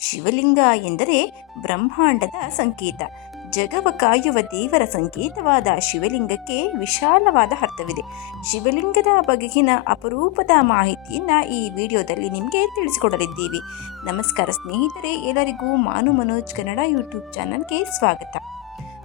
ಶಿವಲಿಂಗ ಎಂದರೆ ಬ್ರಹ್ಮಾಂಡದ ಸಂಕೇತ. ಜಗವ ಕಾಯುವ ದೇವರ ಸಂಕೇತವಾದ ಶಿವಲಿಂಗಕ್ಕೆ ವಿಶಾಲವಾದ ಅರ್ಥವಿದೆ. ಶಿವಲಿಂಗದ ಬಗೆಗಿನ ಅಪರೂಪದ ಮಾಹಿತಿಯನ್ನು ಈ ವಿಡಿಯೋದಲ್ಲಿ ನಿಮಗೆ ತಿಳಿಸಿಕೊಡಲಿದ್ದೀವಿ. ನಮಸ್ಕಾರ ಸ್ನೇಹಿತರೆ, ಎಲ್ಲರಿಗೂ ಮಾನು ಮನೋಜ್ ಕನ್ನಡ ಯೂಟ್ಯೂಬ್ ಚಾನಲ್ಗೆ ಸ್ವಾಗತ.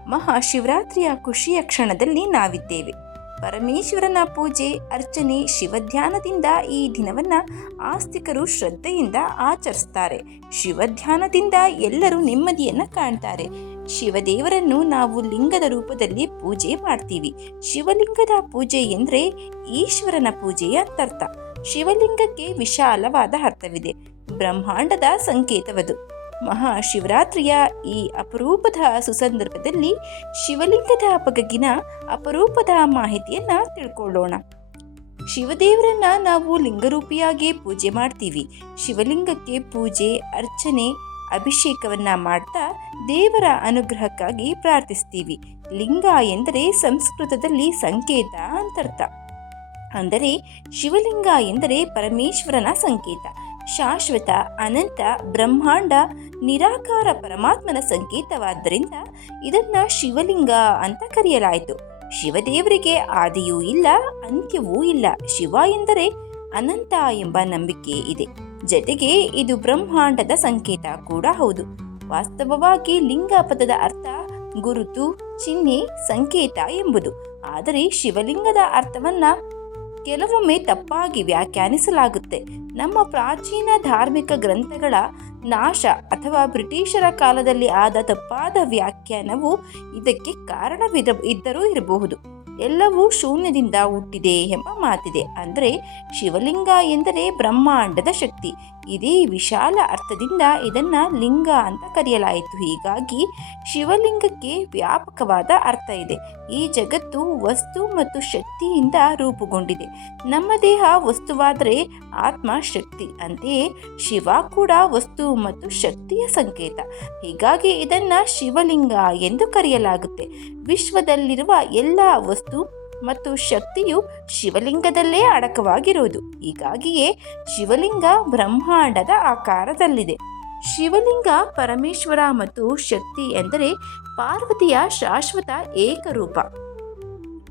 ಮಹಾಶಿವರಾತ್ರಿಯ ಖುಷಿಯ ಕ್ಷಣದಲ್ಲಿ ನಾವಿದ್ದೇವೆ. ಪರಮೇಶ್ವರನ ಪೂಜೆ, ಅರ್ಚನೆ, ಶಿವಧ್ಯಾನದಿಂದ ಈ ದಿನವನ್ನ ಆಸ್ತಿಕರು ಶ್ರದ್ಧೆಯಿಂದ ಆಚರಿಸ್ತಾರೆ. ಶಿವಧ್ಯಾನದಿಂದ ಎಲ್ಲರೂ ನೆಮ್ಮದಿಯನ್ನ ಕಾಣ್ತಾರೆ. ಶಿವದೇವರನ್ನು ನಾವು ಲಿಂಗದ ರೂಪದಲ್ಲಿ ಪೂಜೆ ಮಾಡ್ತೀವಿ. ಶಿವಲಿಂಗದ ಪೂಜೆ ಎಂದರೆ ಈಶ್ವರನ ಪೂಜೆಯ ಅರ್ಥ. ಶಿವಲಿಂಗಕ್ಕೆ ವಿಶಾಲವಾದ ಅರ್ಥವಿದೆ. ಬ್ರಹ್ಮಾಂಡದ ಸಂಕೇತವದು. ಮಹಾಶಿವರಾತ್ರಿಯ ಈ ಅಪರೂಪದ ಸುಸಂದರ್ಭದಲ್ಲಿ ಶಿವಲಿಂಗದ ಬಗೆಗಿನ ಅಪರೂಪದ ಮಾಹಿತಿಯನ್ನ ತಿಳ್ಕೊಳ್ಳೋಣ. ಶಿವದೇವರನ್ನ ನಾವು ಲಿಂಗರೂಪಿಯಾಗಿ ಪೂಜೆ ಮಾಡ್ತೀವಿ. ಶಿವಲಿಂಗಕ್ಕೆ ಪೂಜೆ, ಅರ್ಚನೆ, ಅಭಿಷೇಕವನ್ನ ಮಾಡ್ತಾ ದೇವರ ಅನುಗ್ರಹಕ್ಕಾಗಿ ಪ್ರಾರ್ಥಿಸ್ತೀವಿ. ಲಿಂಗ ಎಂದರೆ ಸಂಸ್ಕೃತದಲ್ಲಿ ಸಂಕೇತ ಅಂತರ್ಥ. ಅಂದರೆ ಶಿವಲಿಂಗ ಎಂದರೆ ಪರಮೇಶ್ವರನ ಸಂಕೇತ. ಶಾಶ್ವತ, ಅನಂತ, ಬ್ರಹ್ಮಾಂಡ, ನಿರಾಕಾರ ಪರಮಾತ್ಮನ ಸಂಕೇತವಾದ್ದರಿಂದ ಇದನ್ನ ಶಿವಲಿಂಗ ಅಂತ ಕರೆಯಲಾಯಿತು. ಶಿವದೇವರಿಗೆ ಆದಿಯೂ ಇಲ್ಲ, ಅಂತ್ಯವೂ ಇಲ್ಲ. ಶಿವ ಎಂದರೆ ಅನಂತ ಎಂಬ ನಂಬಿಕೆ ಇದೆ. ಜೊತೆಗೆ ಇದು ಬ್ರಹ್ಮಾಂಡದ ಸಂಕೇತ ಕೂಡ ಹೌದು. ವಾಸ್ತವವಾಗಿ ಲಿಂಗ ಪದದ ಅರ್ಥ ಗುರುತು, ಚಿಹ್ನೆ, ಸಂಕೇತ ಎಂಬುದು. ಆದರೆ ಶಿವಲಿಂಗದ ಅರ್ಥವನ್ನ ಕೆಲವೊಮ್ಮೆ ತಪ್ಪಾಗಿ ವ್ಯಾಖ್ಯಾನಿಸಲಾಗುತ್ತೆ. ನಮ್ಮ ಪ್ರಾಚೀನ ಧಾರ್ಮಿಕ ಗ್ರಂಥಗಳ ನಾಶ ಅಥವಾ ಬ್ರಿಟಿಷರ ಕಾಲದಲ್ಲಿ ಆದ ತಪ್ಪಾದ ವ್ಯಾಖ್ಯಾನವು ಇದಕ್ಕೆ ಕಾರಣವಿರ ಇದ್ದರೂ ಇರಬಹುದು. ಎಲ್ಲವೂ ಶೂನ್ಯದಿಂದ ಹುಟ್ಟಿದೆ ಎಂಬ ಮಾತಿದೆ. ಅಂದರೆ ಶಿವಲಿಂಗ ಎಂದರೆ ಬ್ರಹ್ಮಾಂಡದ ಶಕ್ತಿ. ಇದೇ ವಿಶಾಲ ಅರ್ಥದಿಂದ ಇದನ್ನ ಲಿಂಗ ಅಂತ ಕರೆಯಲಾಯಿತು. ಹೀಗಾಗಿ ಶಿವಲಿಂಗಕ್ಕೆ ವ್ಯಾಪಕವಾದ ಅರ್ಥ ಇದೆ. ಈ ಜಗತ್ತು ವಸ್ತು ಮತ್ತು ಶಕ್ತಿಯಿಂದ ರೂಪುಗೊಂಡಿದೆ. ನಮ್ಮ ದೇಹ ವಸ್ತುವಾದರೆ ಆತ್ಮ ಶಕ್ತಿ. ಅಂತೆಯೇ ಶಿವ ಕೂಡ ವಸ್ತು ಮತ್ತು ಶಕ್ತಿಯ ಸಂಕೇತ. ಹೀಗಾಗಿ ಇದನ್ನ ಶಿವಲಿಂಗ ಎಂದು ಕರೆಯಲಾಗುತ್ತೆ. ವಿಶ್ವದಲ್ಲಿರುವ ಎಲ್ಲ ವಸ್ತು ಮತ್ತು ಶಕ್ತಿಯು ಶಿವಲಿಂಗದಲ್ಲೇ ಅಡಕವಾಗಿರುವುದು. ಹೀಗಾಗಿಯೇ ಶಿವಲಿಂಗ ಬ್ರಹ್ಮಾಂಡದ ಆಕಾರದಲ್ಲಿದೆ. ಶಿವಲಿಂಗ ಪರಮೇಶ್ವರ ಮತ್ತು ಶಕ್ತಿ ಎಂದರೆ ಪಾರ್ವತಿಯ ಶಾಶ್ವತ ಏಕರೂಪ.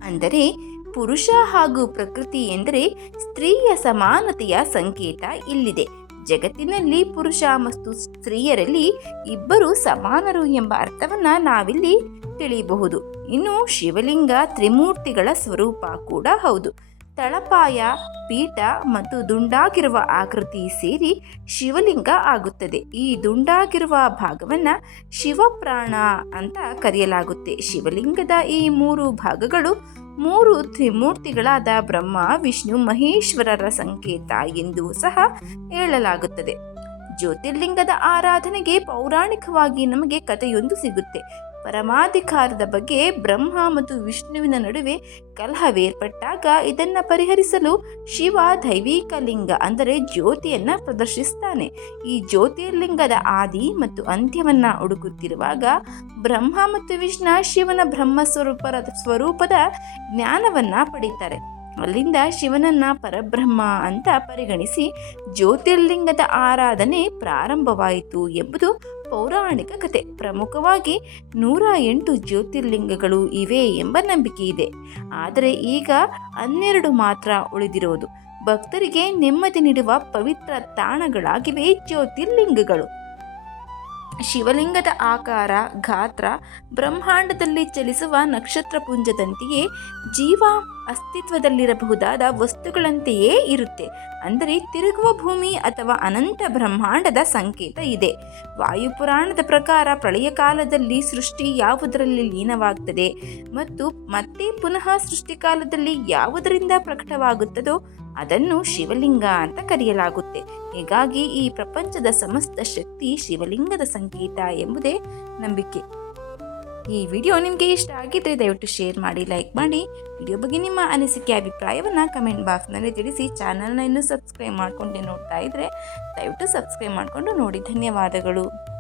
ಅಂದರೆ ಪುರುಷ ಹಾಗೂ ಪ್ರಕೃತಿ ಎಂದರೆ ಸ್ತ್ರೀಯ ಸಮಾನತೆಯ ಸಂಕೇತ ಇಲ್ಲಿದೆ. ಜಗತ್ತಿನಲ್ಲಿ ಪುರುಷ ಮತ್ತು ಸ್ತ್ರೀಯರಲ್ಲಿ ಇಬ್ಬರು ಸಮಾನರು ಎಂಬ ಅರ್ಥವನ್ನ ನಾವಿಲ್ಲಿ ತಿಳಿಯಬಹುದು. ಇನ್ನು ಶಿವಲಿಂಗ ತ್ರಿಮೂರ್ತಿಗಳ ಸ್ವರೂಪ ಕೂಡ ಹೌದು. ತಳಪಾಯ, ಪೀಠ ಮತ್ತು ದುಂಡಾಗಿರುವ ಆಕೃತಿ ಸೇರಿ ಶಿವಲಿಂಗ ಆಗುತ್ತದೆ. ಈ ದುಂಡಾಗಿರುವ ಭಾಗವನ್ನು ಶಿವಪ್ರಾಣ ಅಂತ ಕರೆಯಲಾಗುತ್ತೆ. ಶಿವಲಿಂಗದ ಈ ಮೂರು ಭಾಗಗಳು ಮೂರು ತ್ರಿಮೂರ್ತಿಗಳಾದ ಬ್ರಹ್ಮ, ವಿಷ್ಣು, ಮಹೇಶ್ವರರ ಸಂಕೇತ ಎಂದು ಸಹ ಹೇಳಲಾಗುತ್ತದೆ. ಜ್ಯೋತಿರ್ಲಿಂಗದ ಆರಾಧನೆಗೆ ಪೌರಾಣಿಕವಾಗಿ ನಮಗೆ ಕಥೆಯೊಂದು ಸಿಗುತ್ತೆ. ಪರಮಾಧಿಕಾರದ ಬಗ್ಗೆ ಬ್ರಹ್ಮ ಮತ್ತು ವಿಷ್ಣುವಿನ ನಡುವೆ ಕಲಹವೇರ್ಪಟ್ಟಾಗ ಇದನ್ನು ಪರಿಹರಿಸಲು ಶಿವ ದೈವಿಕ ಲಿಂಗ ಅಂದರೆ ಜ್ಯೋತಿಯನ್ನ ಪ್ರದರ್ಶಿಸ್ತಾನೆ. ಈ ಜ್ಯೋತಿರ್ಲಿಂಗದ ಆದಿ ಮತ್ತು ಅಂತ್ಯವನ್ನ ಹುಡುಕುತ್ತಿರುವಾಗ ಬ್ರಹ್ಮ ಮತ್ತು ವಿಷ್ಣು ಶಿವನ ಬ್ರಹ್ಮ ಸ್ವರೂಪದ ಸ್ವರೂಪದ ಜ್ಞಾನವನ್ನ ಪಡೀತಾರೆ. ಅಲ್ಲಿಂದ ಶಿವನನ್ನ ಪರಬ್ರಹ್ಮ ಅಂತ ಪರಿಗಣಿಸಿ ಜ್ಯೋತಿರ್ಲಿಂಗದ ಆರಾಧನೆ ಪ್ರಾರಂಭವಾಯಿತು ಎಂಬುದು ಪೌರಾಣಿಕ ಕತೆ. ಪ್ರಮುಖವಾಗಿ ನೂರ ಎಂಟು ಜ್ಯೋತಿರ್ಲಿಂಗಗಳು ಇವೆ ಎಂಬ ನಂಬಿಕೆ ಇದೆ. ಆದರೆ ಈಗ ಹನ್ನೆರಡು ಮಾತ್ರ ಉಳಿದಿರುವುದು. ಭಕ್ತರಿಗೆ ನೆಮ್ಮದಿ ನೀಡುವ ಪವಿತ್ರ ತಾಣಗಳಾಗಿವೆ ಜ್ಯೋತಿರ್ಲಿಂಗಗಳು. ಶಿವಲಿಂಗದ ಆಕಾರ, ಗಾತ್ರ, ಬ್ರಹ್ಮಾಂಡದಲ್ಲಿ ಚಲಿಸುವ ನಕ್ಷತ್ರ ಪುಂಜದಂತೆಯೇ ಜೀವ ಅಸ್ತಿತ್ವದಲ್ಲಿರಬಹುದಾದ ವಸ್ತುಗಳಂತೆಯೇ ಇರುತ್ತೆ. ಅಂದರೆ ತಿರುಗುವ ಭೂಮಿ ಅಥವಾ ಅನಂತ ಬ್ರಹ್ಮಾಂಡದ ಸಂಕೇತ ಇದೆ. ವಾಯುಪುರಾಣದ ಪ್ರಕಾರ ಪ್ರಳಯ ಕಾಲದಲ್ಲಿ ಸೃಷ್ಟಿ ಯಾವುದರಲ್ಲಿ ಲೀನವಾಗ್ತದೆ ಮತ್ತು ಮತ್ತೆ ಪುನಃ ಸೃಷ್ಟಿಕಾಲದಲ್ಲಿ ಯಾವುದರಿಂದ ಪ್ರಕಟವಾಗುತ್ತದೋ ಅದನ್ನು ಶಿವಲಿಂಗ ಅಂತ ಕರೆಯಲಾಗುತ್ತೆ. ಹೀಗಾಗಿ ಈ ಪ್ರಪಂಚದ ಸಮಸ್ತ ಶಕ್ತಿ ಶಿವಲಿಂಗದ ಸಂಕೇತ ಎಂಬುದೇ ನಂಬಿಕೆ. ಈ ವಿಡಿಯೋ ನಿಮಗೆ ಇಷ್ಟ ಆಗಿದ್ರೆ ದಯವಿಟ್ಟು ಶೇರ್ ಮಾಡಿ, ಲೈಕ್ ಮಾಡಿ. ವಿಡಿಯೋ ಬಗ್ಗೆ ನಿಮ್ಮ ಅನಿಸಿಕೆ, ಅಭಿಪ್ರಾಯವನ್ನು ಕಮೆಂಟ್ ಬಾಕ್ಸ್ನಲ್ಲಿ ತಿಳಿಸಿ. ಚಾನಲ್ನ ಇನ್ನೂ ಸಬ್ಸ್ಕ್ರೈಬ್ ಮಾಡ್ಕೊಂಡು ನೋಡ್ತಾ ಇದ್ದರೆ ದಯವಿಟ್ಟು ಸಬ್ಸ್ಕ್ರೈಬ್ ಮಾಡಿಕೊಂಡು ನೋಡಿ. ಧನ್ಯವಾದಗಳು.